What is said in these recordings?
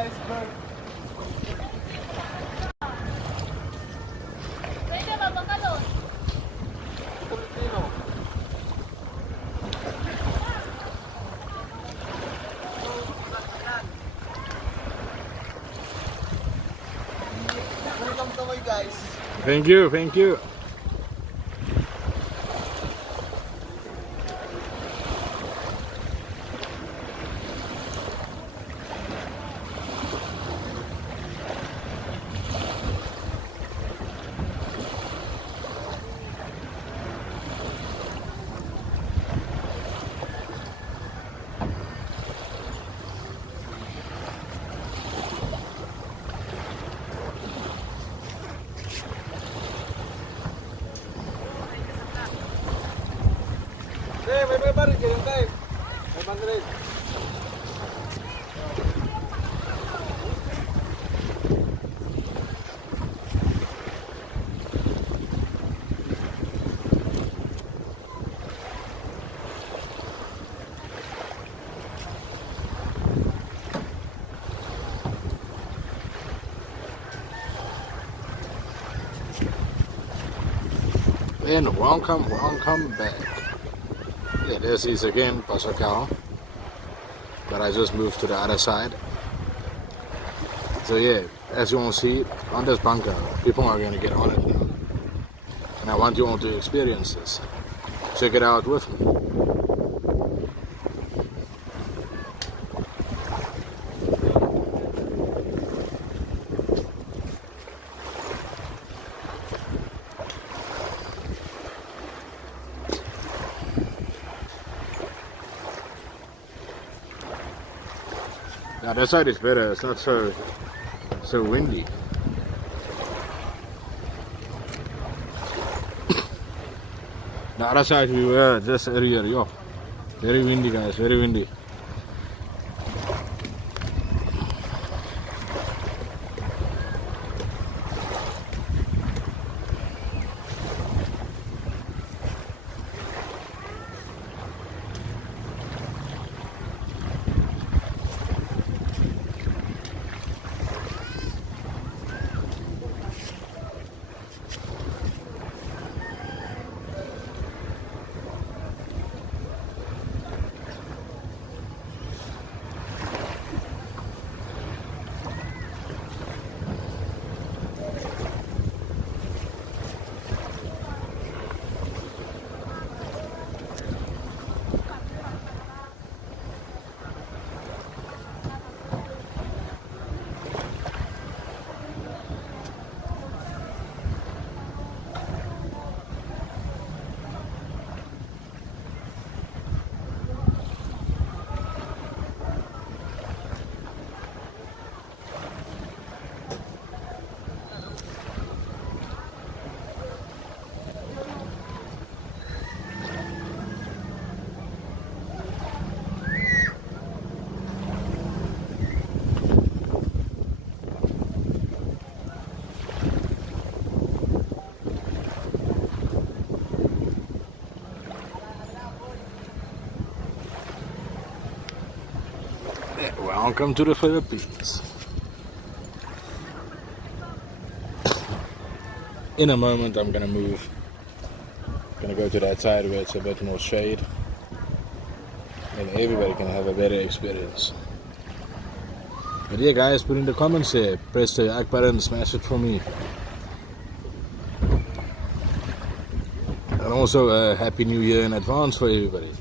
iceberg. Pwede ba bakalon? Filipino. Welcome to my guys. Thank you, thank you. Hey, may barik yan tayo. 500. And welcome back. Yeah, this is again Pasacao, but I just moved to the other side. So yeah, as you all see on this bunker, people are gonna get on it now, and I want you all to experience this. Check it out with me. Now that side is better. It's not so windy. The other side we were just earlier, yo, very windy, guys. Very windy. Welcome to the Philippines. In a moment I'm gonna move. Gonna go to that side where it's a bit more shade, and everybody can have a better experience. But yeah, guys, put in the comments there. Press the like button, smash it for me. And also a happy new year in advance for everybody.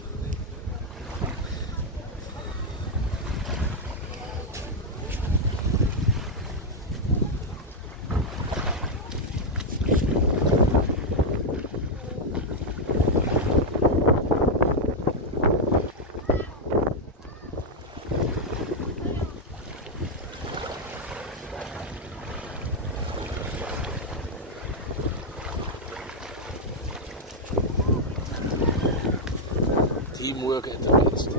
Teamwork at the best.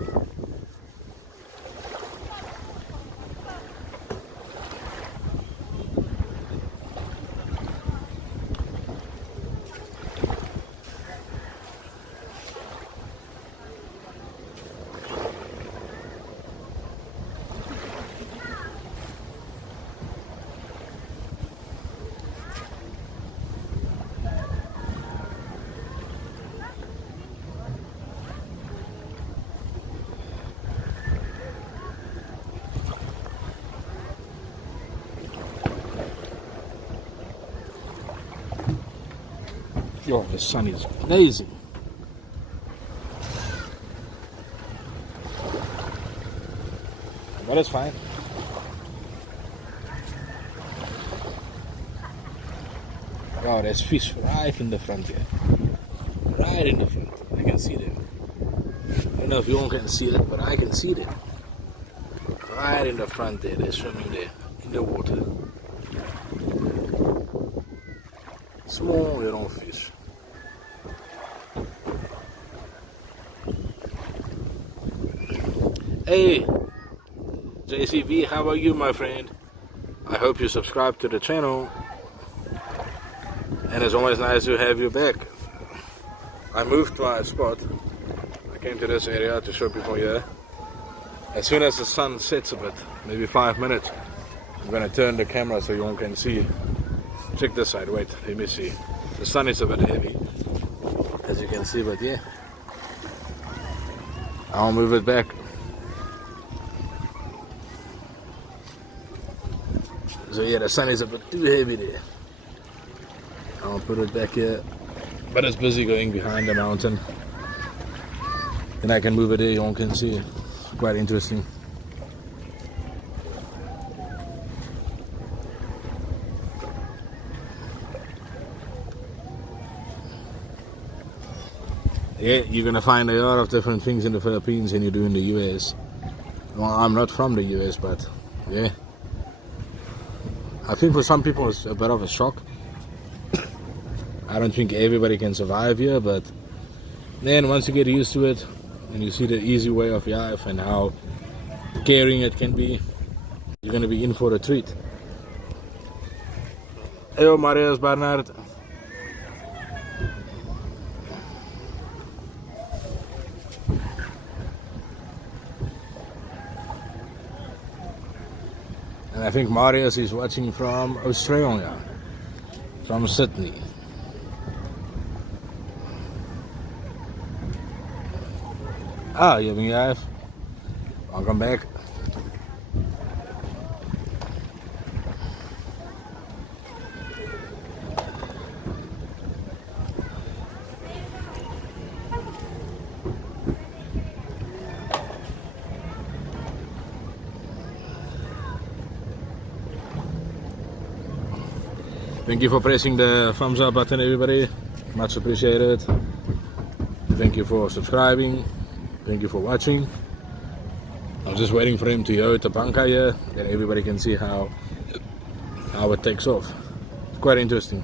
Yo, the sun is blazing. But it's fine. Wow, there's fish right in the front here. Right in the front. I can see them. I don't know if you all can see it, but I can see them. Right in the front there. They're swimming there in the water. Small little fish. Hey, JCV, how are you, my friend? I hope you subscribe to the channel. And it's always nice to have you back. I moved to my spot. I came to this area to show people here. As soon as the sun sets a bit, maybe 5 minutes, I'm gonna turn the camera so you all can see. Check this side, wait, let me see. The sun is a bit heavy, as you can see, but yeah. I'll move it back. So yeah, the sun is a bit too heavy there. I'll put it back here. But it's busy going behind the mountain. Then I can move it there, you all can see. It's quite interesting. Yeah, you're gonna find a lot of different things in the Philippines than you do in the US. Well, I'm not from the US, but yeah. I think for some people it's a bit of a shock. I don't think everybody can survive here, but then once you get used to it and you see the easy way of life and how caring it can be, you're gonna be in for a treat. Hey, Marius Barnard. And I think Marius is watching from Australia, from Sydney. Ah, je bent jij. Welcome back. Thank you for pressing the thumbs up button, everybody. Much appreciated. Thank you for subscribing. Thank you for watching. I'm just waiting for him to go to Panca here, then everybody can see how it takes off. It's quite interesting.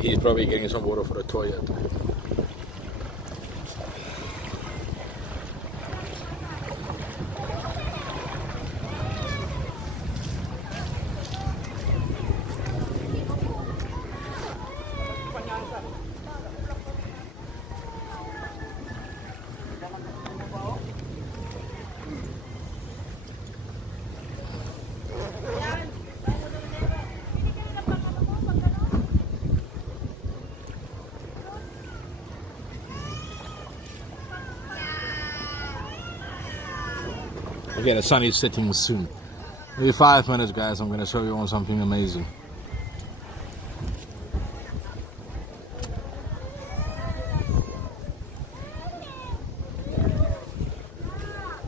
He's probably getting some water for the toilet. Okay, the sun is setting soon. Maybe 5 minutes, guys. I'm going to show you on something amazing.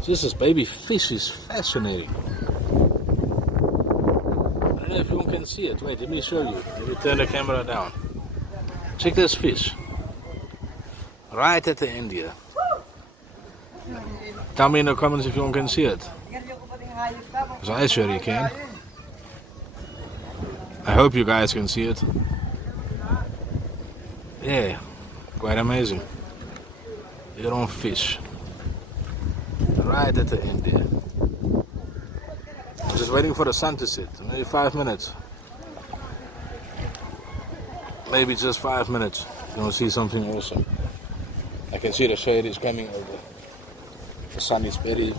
This baby fish is fascinating. I don't know if you can see it. Wait, let me show you. Let me turn the camera down. Check this fish. Right at the end here. Tell me in the comments if you can see it. So I sure you can. I hope you guys can see it. Yeah, quite amazing. Little fish. Right at the end there. I'm just waiting for the sun to set. Maybe 5 minutes. Maybe just 5 minutes. You'll see something awesome. I can see the shade is coming over. The sun is very,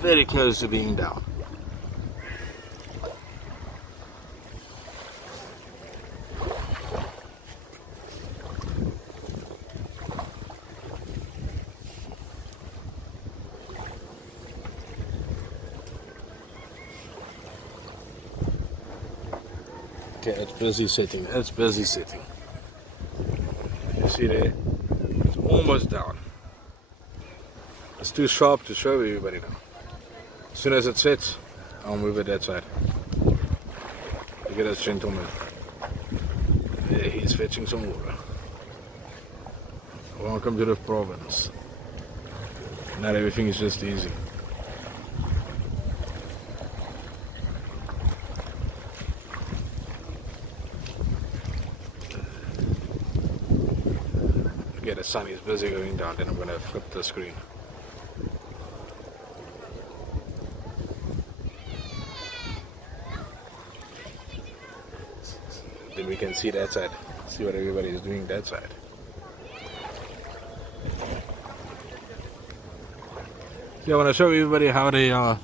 very close to being down. Okay, it's busy setting. It's busy setting. You see there? It's almost down. It's too sharp to show everybody now. As soon as it sets, I'll move it that side. Look at this gentleman. Yeah, he's fetching some water. Welcome to the province. Not everything is just easy. Okay, the sun is busy going down, then I'm gonna flip the screen. Then we can see that side. See what everybody is doing that side. Yeah, I want to show everybody how they are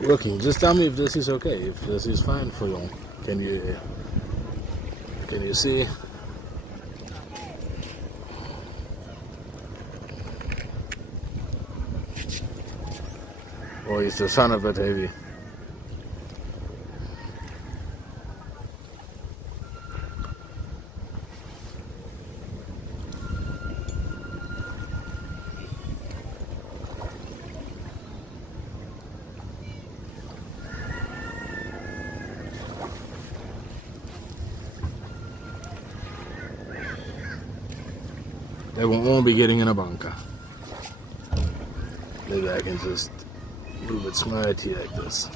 looking. Just tell me if this is okay, if this is fine for you. Can you see? Or is the sun a bit heavy? They won't be getting in a bunker. Maybe I can just move it smart here like this.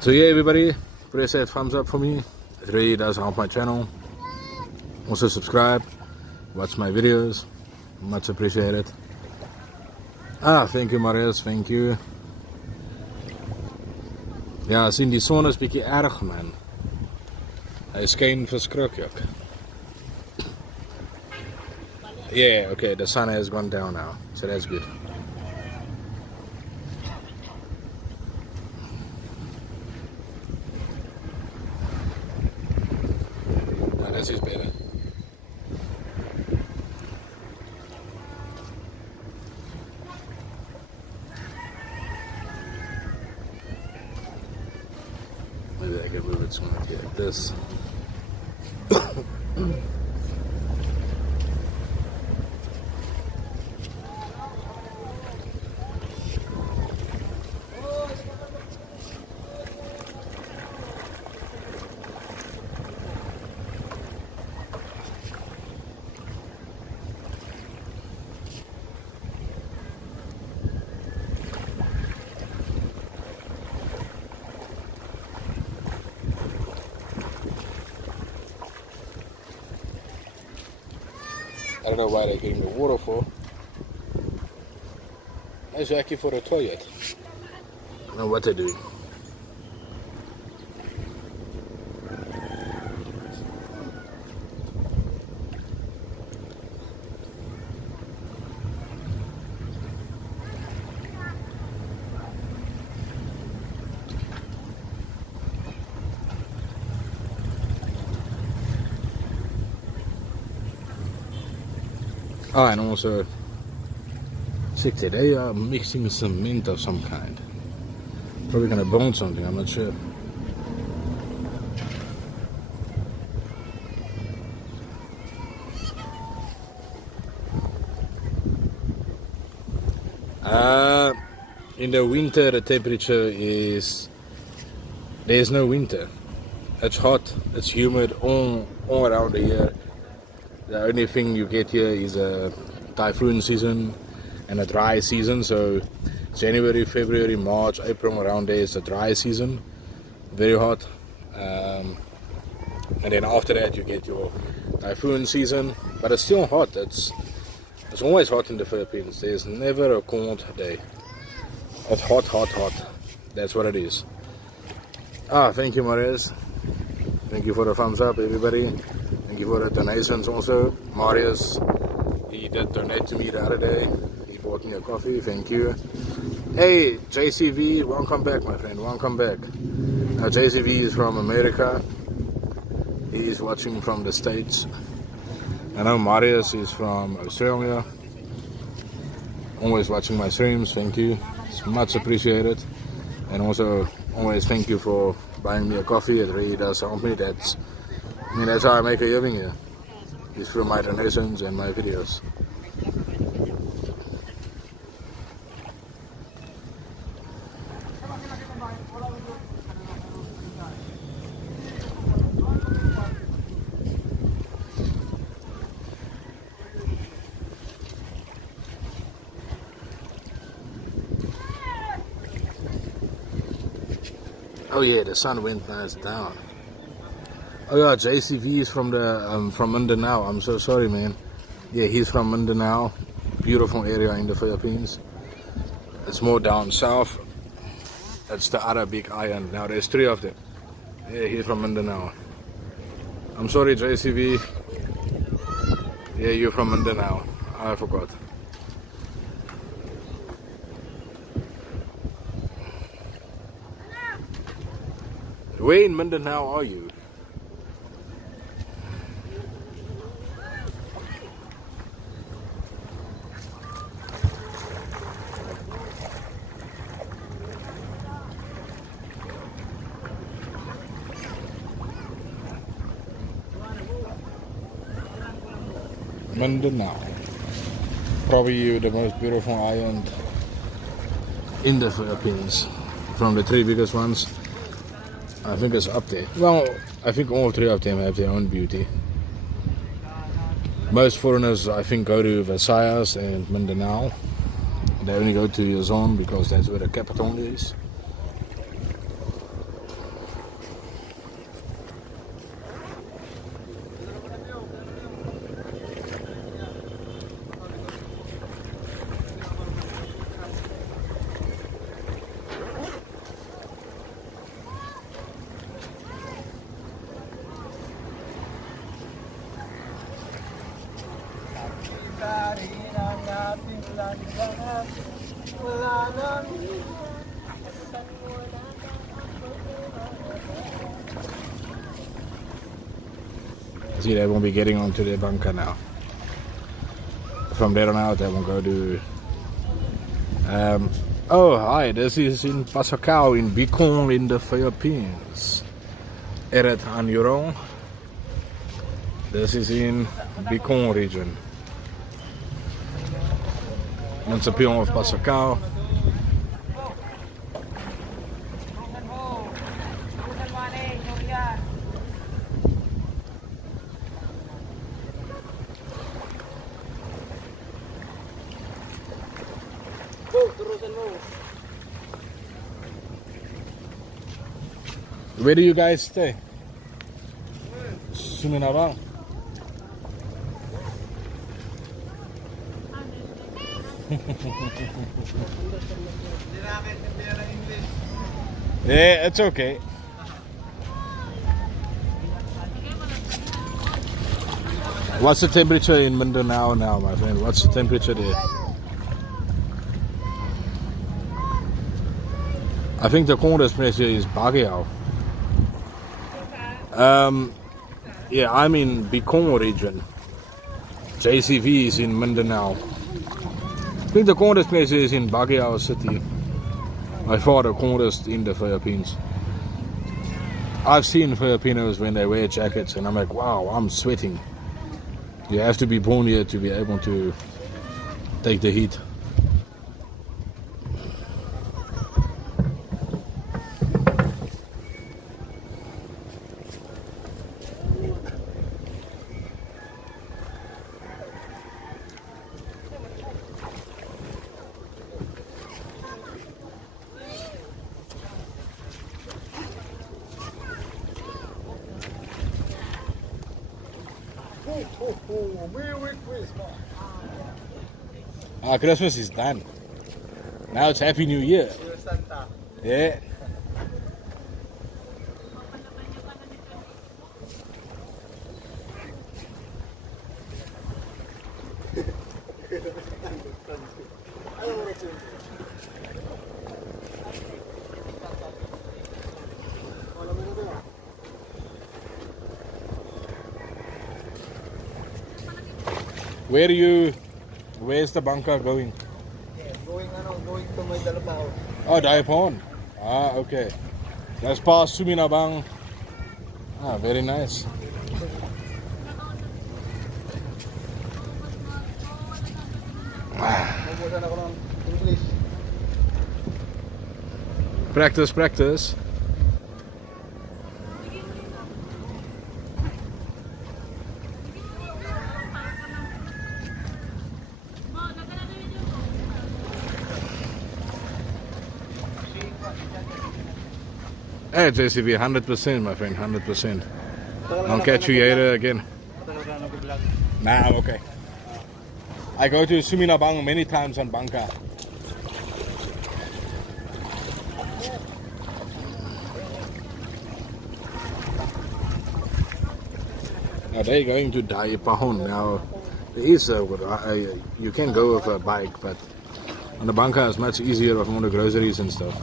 So yeah, everybody, press that thumbs up for me. It really does help my channel. Also subscribe, watch my videos, much appreciated. Thank you Marius, thank you. Ja, sien die son is bietjie erg man. Hy skyn verskriklik. Yeah, okay, the sun has gone down now, so that's good. No, this is better. Maybe I can move it somewhere like this. I don't know why they're getting the water for. It's actually for the toilet. I don't know what they're doing. Oh, and also, they are mixing cement of some kind. Probably gonna burn something, I'm not sure. In the winter, the temperature is, there's no winter. It's hot, it's humid all around the year. The only thing you get here is a typhoon season and a dry season. So January, February, March, April, around there is the dry season. Very hot. And then after that you get your typhoon season. But it's still hot. It's always hot in the Philippines. There's never a cold day. It's hot, hot, hot. That's what it is. Thank you, Marius. Thank you for the thumbs up, everybody. Thank you for the donations also. Marius, he did donate to me the other day. He bought me a coffee, thank you. Hey, JCV, welcome back, my friend, welcome back. Now, JCV is from America. He is watching from the States. I know Marius is from Australia. Always watching my streams, thank you. It's much appreciated. And also, always thank you for buying me a coffee. It really does help me. That's how I make a living here. It's through my donations and my videos. Oh yeah, the sun went nice down. Oh yeah, JCV is from the from Mindanao. I'm so sorry, man. Yeah, he's from Mindanao. Beautiful area in the Philippines. It's more down south. That's the other big island. Now there's 3 of them. Yeah, he's from Mindanao. I'm sorry, JCV. Yeah, you're from Mindanao. I forgot. Where in Mindanao are you? Mindanao. Probably the most beautiful island in the Philippines. From the 3 biggest ones, I think it's up there. Well, I think all 3 of them have their own beauty. Most foreigners, I think, go to Visayas and Mindanao. They only go to Luzon because that's where the capital is. See, they won't be getting onto their bunker now. From there on out, they won't go to. Oh, hi, this is in Pasacao, in Bicol, in the Philippines. Eret on your own. This is in Bicol region. Municipal of Pasacao. Where do you guys stay? Suminabang. Yeah, it's okay. What's the temperature in Mindanao now, my friend? What's the temperature there? I think the coldest place here is Baguio. Yeah, I'm in Bicol region. JCV is in Mindanao. I think the coldest place is in Baguio City. By far the coldest in the Philippines. I've seen Filipinos when they wear jackets and I'm like, wow, I'm sweating. You have to be born here to be able to take the heat. Merry Christmas. Christmas is done. Now it's Happy New Year. Santa. Yeah. Where's the bunker going? Yeah, going to my Dalapao. Oh, Diapon. Ah, okay. That's past Suminabang. Ah, very nice. Mabusan ako ng English. Practice, practice. Hey, JCB, 100%, my friend, 100%. I'll catch you later again. Nah, I'm okay. I go to Suminabang many times on Bangka. Now they're going to Daipahon. Now there is you can go with a bike, but on the Bangka it's much easier with all the groceries and stuff.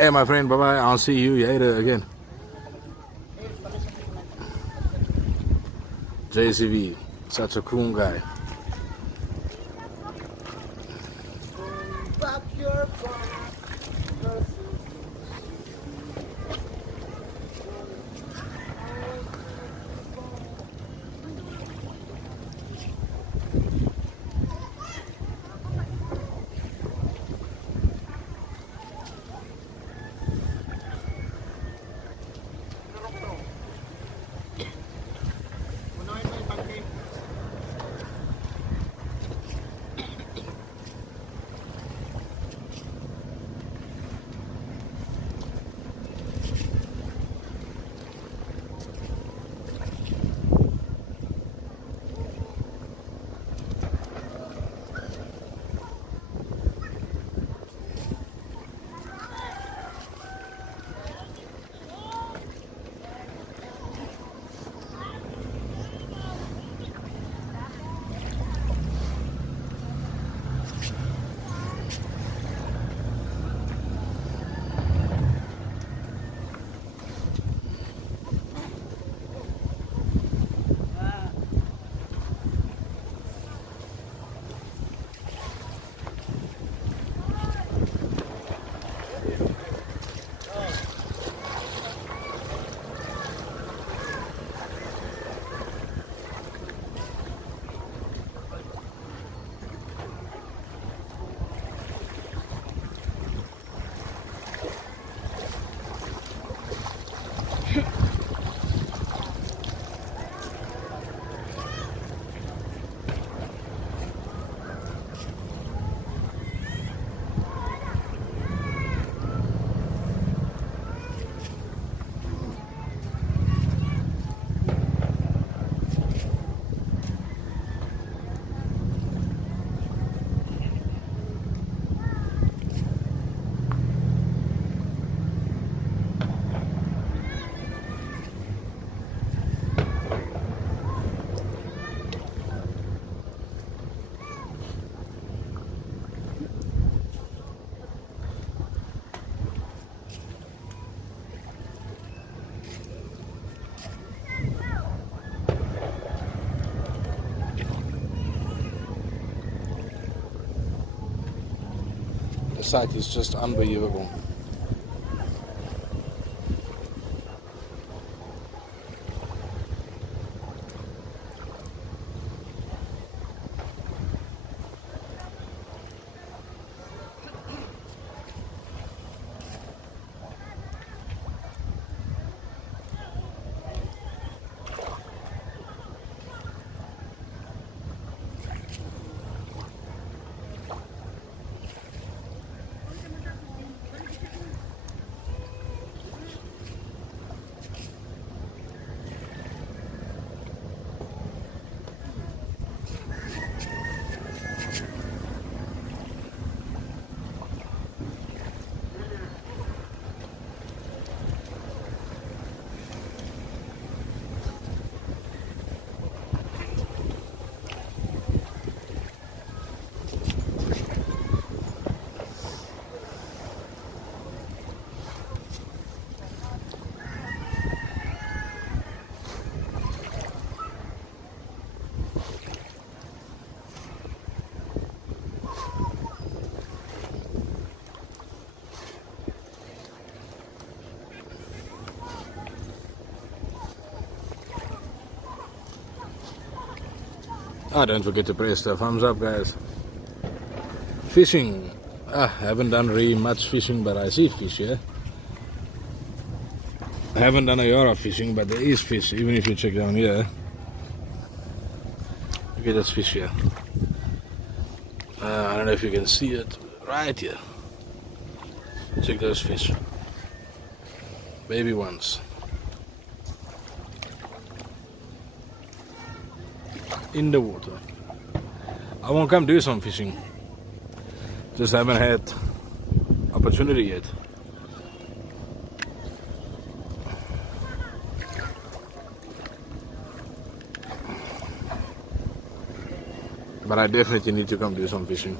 Hey, my friend, bye-bye. I'll see you later again. JCV, such a cool guy. Back your The site is just unbelievable. Ah, don't forget to press the thumbs up, guys. Fishing. I haven't done really much fishing, but I see fish here. I haven't done a lot of fishing, but there is fish, even if you check down here. Look at this fish here. I don't know if you can see it right here. Check those fish. Baby ones. In the water. I won't come do some fishing. Just haven't had opportunity yet. But I definitely need to come do some fishing.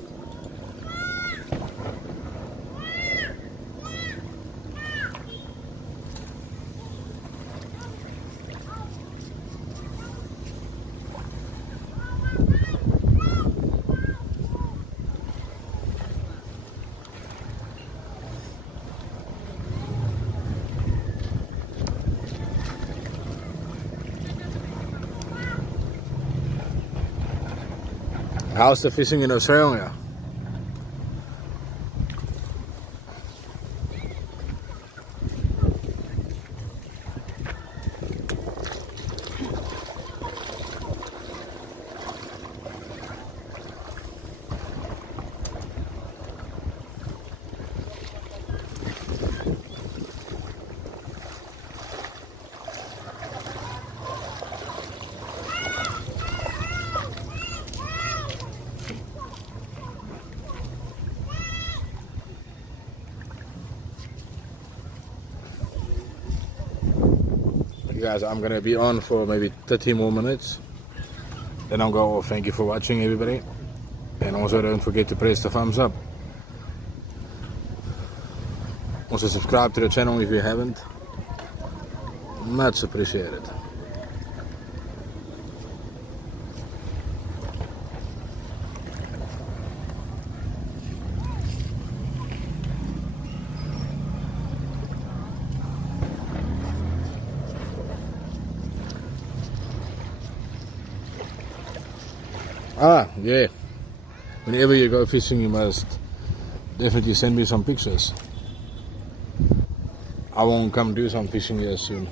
How's the fishing in Australia? Guys, I'm gonna be on for maybe 30 more minutes, then I'll go off. Thank you for watching, everybody, and also don't forget to press the thumbs up. Also subscribe to the channel if you haven't. Much appreciated. Yeah, whenever you go fishing, you must definitely send me some pictures. I won't come do some fishing here soon,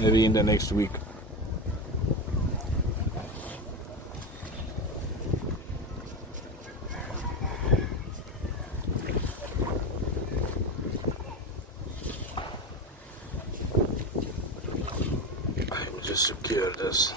maybe in the next week. Let me just secure this.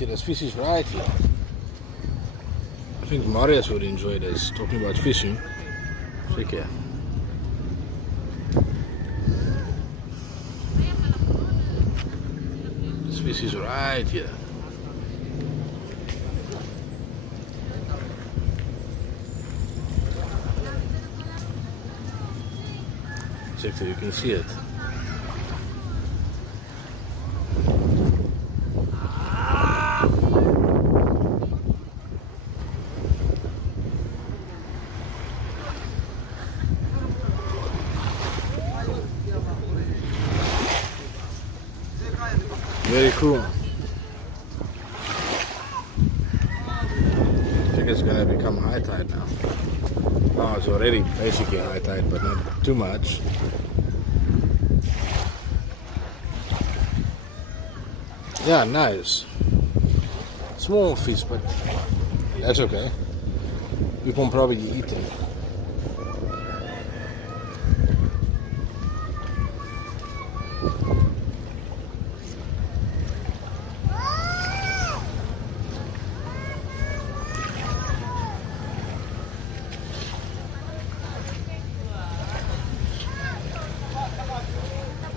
here. There's fishes right here. I think Marius would enjoy this, talking about fishing. Check here. This fish is right here. Check there, you can see it. Very cool. I think it's gonna become high tide now. Oh, it's already basically high tide, but not too much. Yeah, nice. Small fish, but that's okay. We can probably eat them.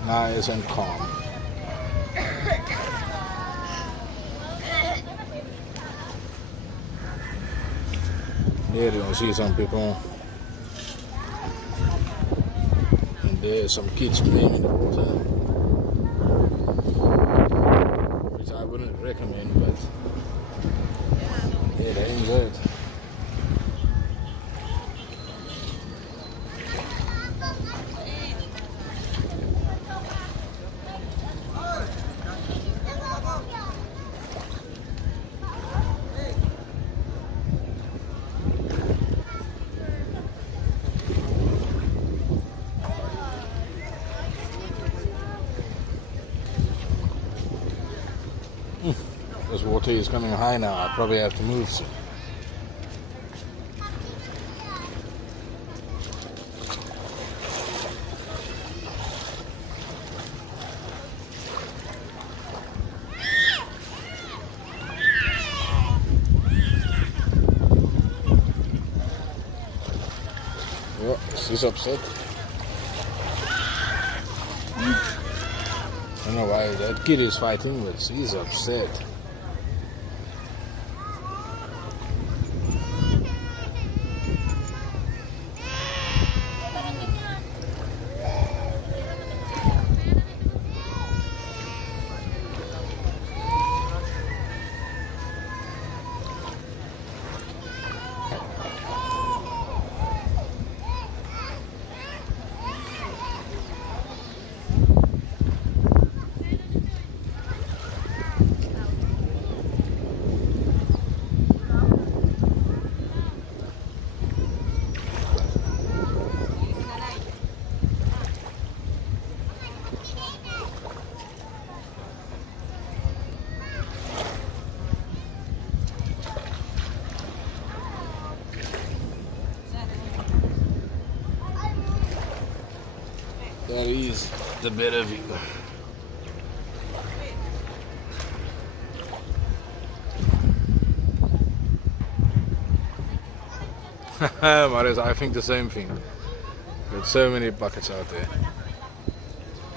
Nice and calm. There you can see some people, and there's some kids playing in the water, which I wouldn't recommend, but yeah, they enjoy it. This water is coming high now. I probably have to move soon. Oh, she's upset. I don't know why that kid is fighting, but she's upset. That is the better view. Marius, I think the same thing. There's so many buckets out there.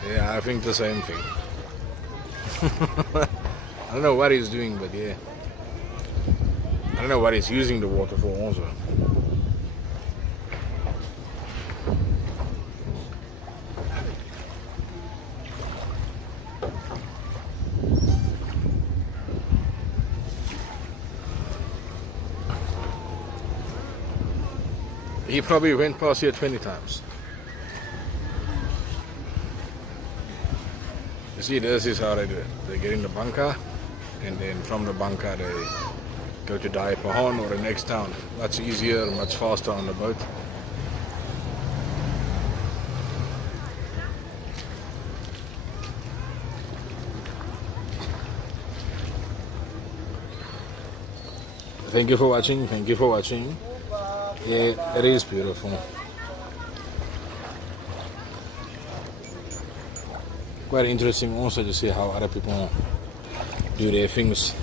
Yeah, I think the same thing. I don't know what he's doing, but yeah. I don't know what he's using the water for also. He probably went past here 20 times. You see, this is how they do it. They get in the bunker, and then from the bunker they go to Daipahan or the next town. Much easier, much faster on the boat. Thank you for watching. Thank you for watching. Yeah, it is beautiful. Quite interesting also to see how other people do their things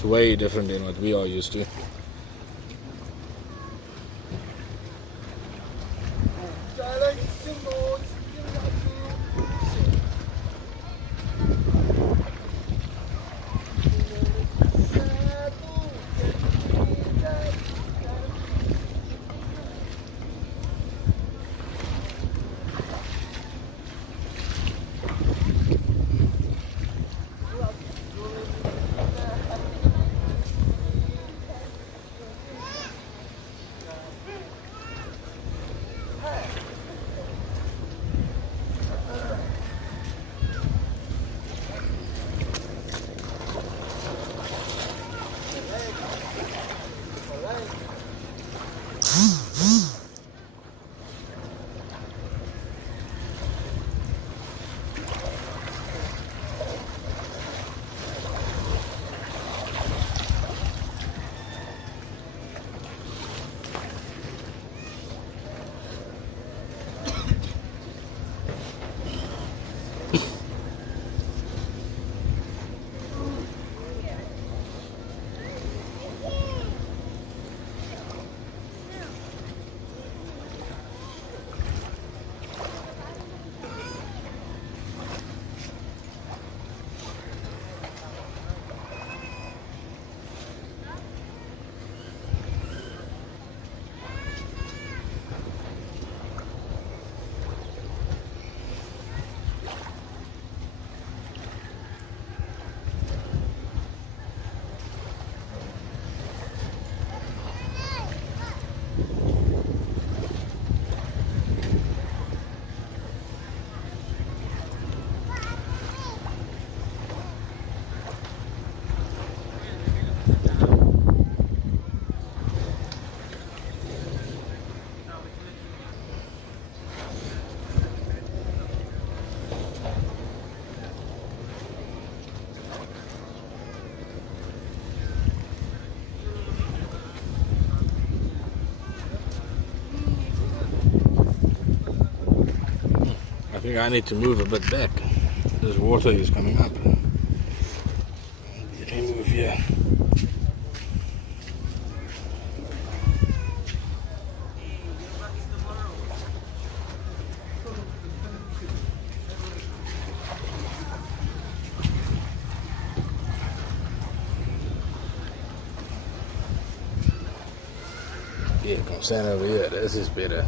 It's way different than what we are used to. I think I need to move a bit back. This water is coming up. Let me move here. Yeah, come stand over here. This is better.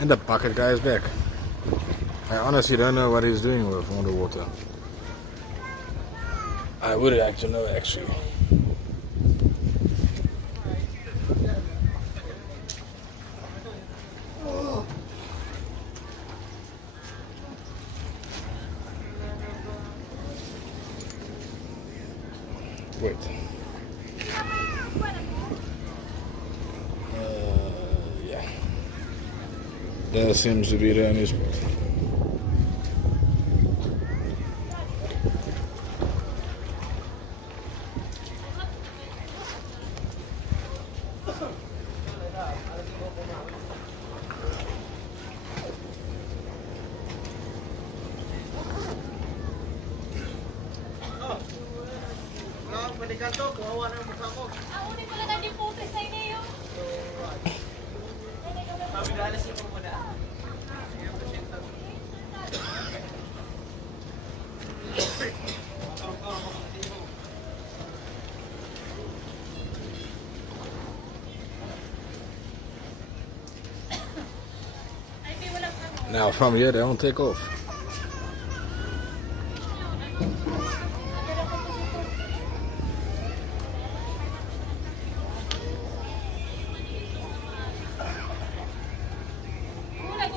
And the bucket guy is back. I honestly don't know what he's doing with all the water. I would like to know actually. Wait. Yeah. That seems to be the only spot. Now from here they don't take off.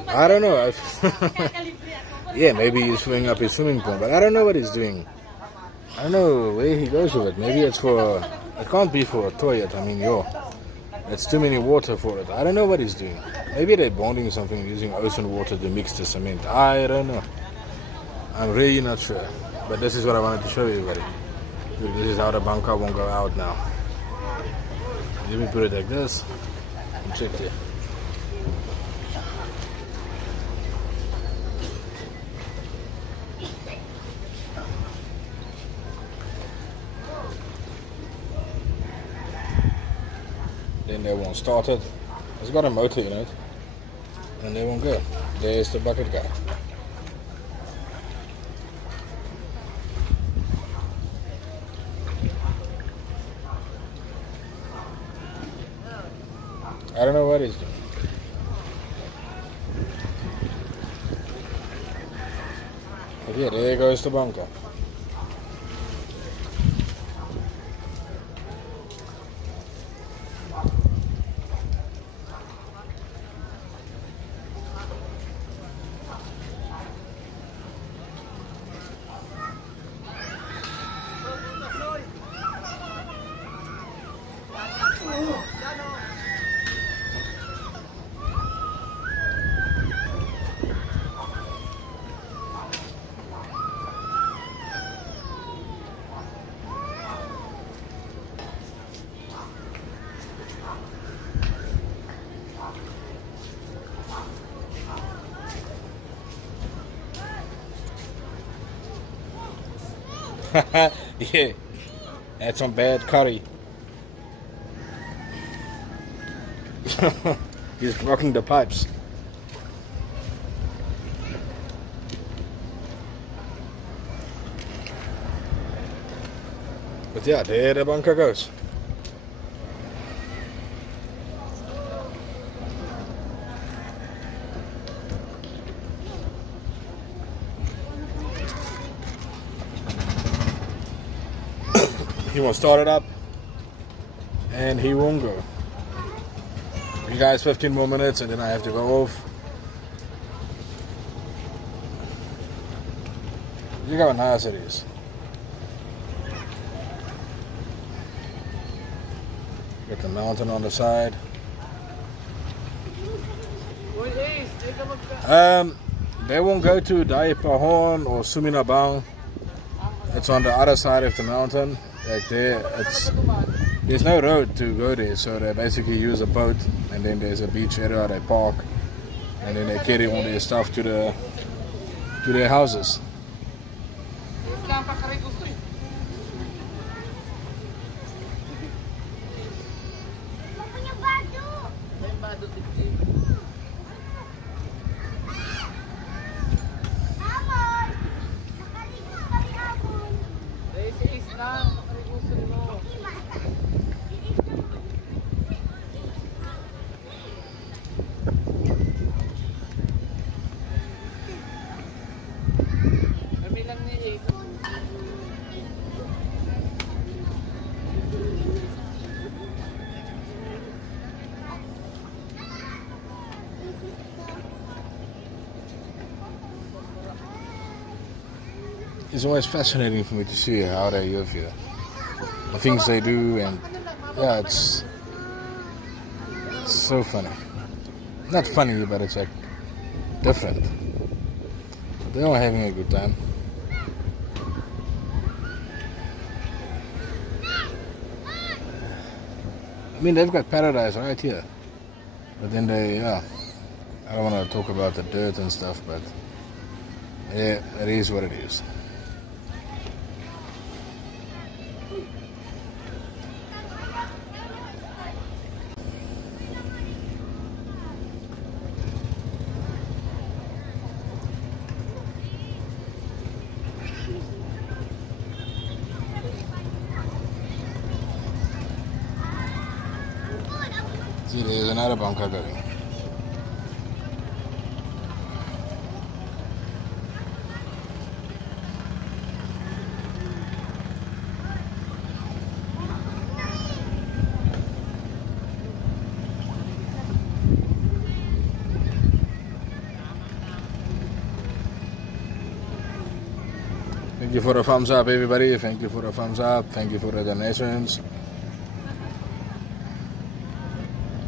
I don't know. Yeah, maybe he's filling up his swimming pool, but I don't know what he's doing. I don't know where he goes with it. Maybe it's for... It can't be for a toilet. I mean, it's too many water for it. I don't know what he's doing. Maybe they're bonding something using ocean water to mix the cement. I don't know. I'm really not sure. But this is what I wanted to show everybody. This is how the bunker won't go out now. Let me put it like this. And check there. then they won't start it. It's got a motor in it, and they won't go. There's the bucket guy. I don't know what he's doing. But yeah, there goes the bunker. Yeah, that's some bad curry. He's blocking the pipes. But yeah, there the bunker goes. He won't start it up, and he won't go. You guys, 15 more minutes, and then I have to go off. Look how nice it is. Got the mountain on the side. They won't go to Daipahon or Suminabang. It's on the other side of the mountain. Like there, there's no road to go there, so they basically use a boat, and then there's a beach area they park, and then they carry all their stuff to their houses. It's always fascinating for me to see how they live here, the things they do, and yeah, it's so funny. Not funny, but it's like different. They're all having a good time. I mean, they've got paradise right here, but then I don't want to talk about the dirt and stuff, but yeah, it is what it is. See, there's another bunker going. Thank you for the thumbs up, everybody. Thank you for the thumbs up. Thank you for the donations.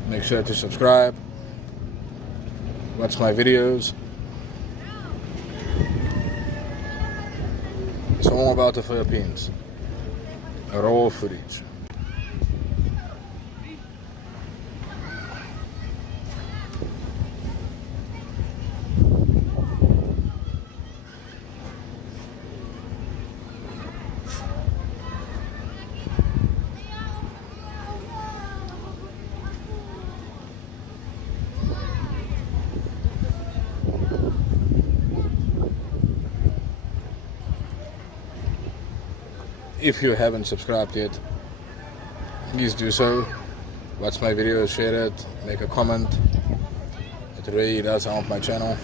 Make sure to subscribe. Watch my videos. It's all about the Philippines. Raw footage. if you haven't subscribed yet, please do so. Watch my videos, share it, make a comment. It really does help my channel.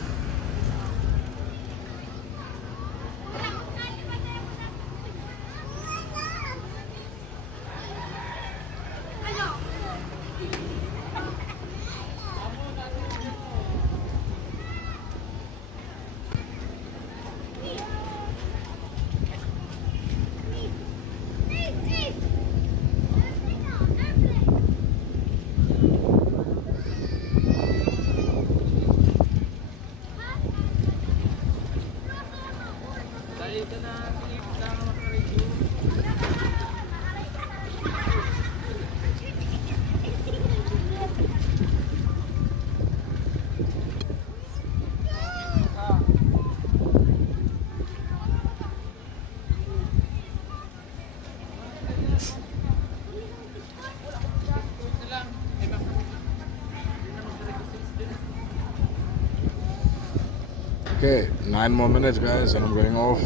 Okay, 9 more minutes, guys, and I'm going off.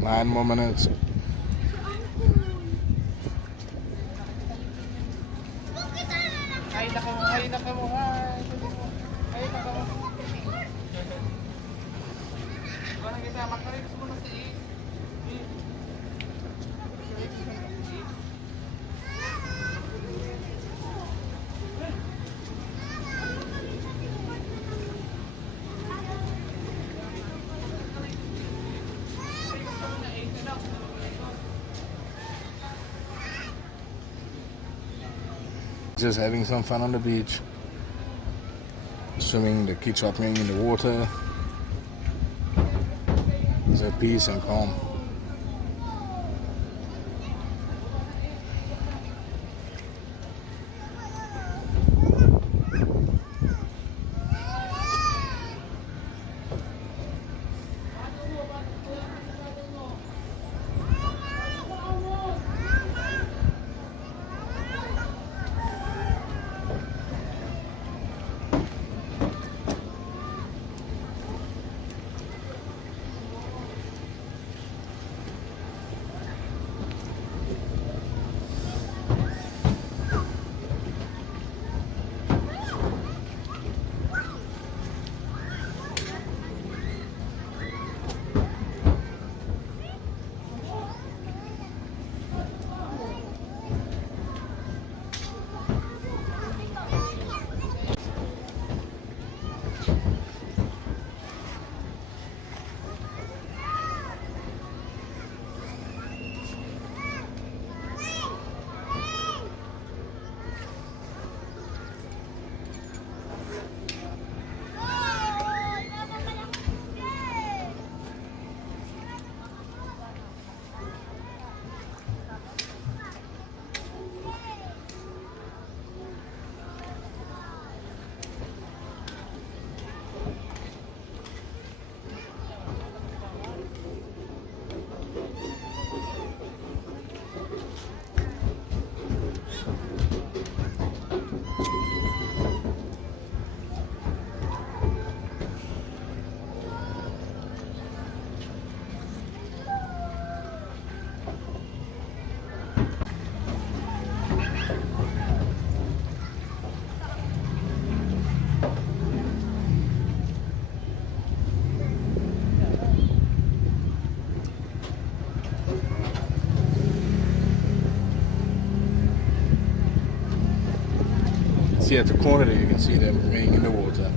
9 more minutes. Just having some fun on the beach, swimming, the kids are playing in the water. There's a peace and calm. See at the corner there, you can see them playing in the water.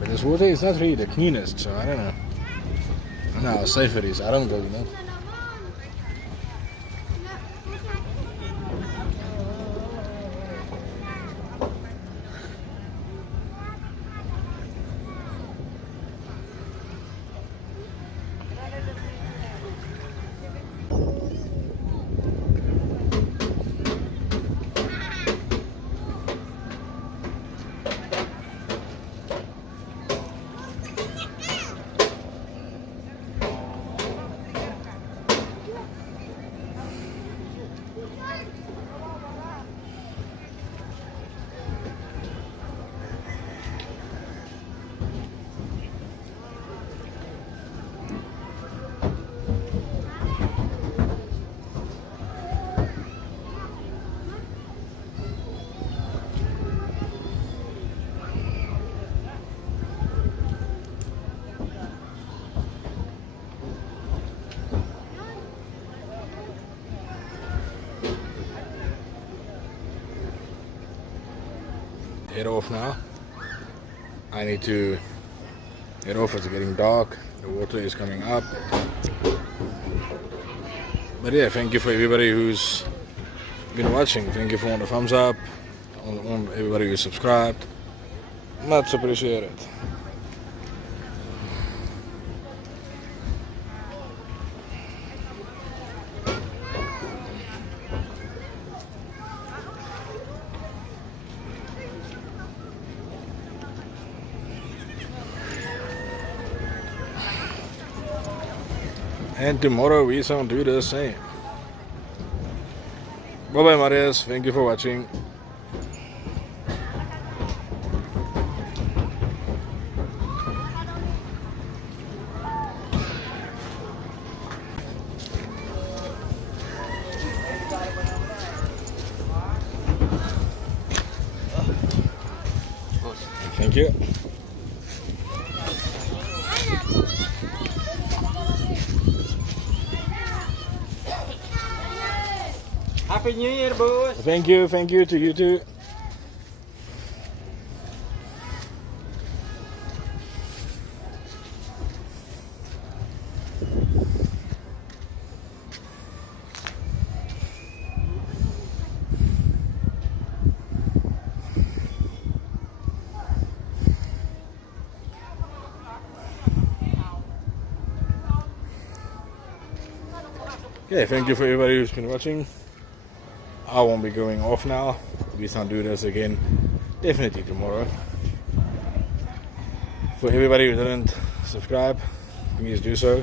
But this water is not really the cleanest, so I don't know. I don't know how safe it is. I don't go in it. head off now. I need to head off. It's getting dark. The water is coming up. But yeah, thank you for everybody who's been watching. Thank you for all the thumbs up. All everybody who subscribed. Much appreciated. And tomorrow we shall do the same. Bye bye, Marius. Thank you for watching. Thank you. Happy New Year, boys. Thank you to you too. Okay, thank you for everybody who's been watching. I won't be going off now. We shall do this again definitely tomorrow. For everybody who didn't subscribe, please do so.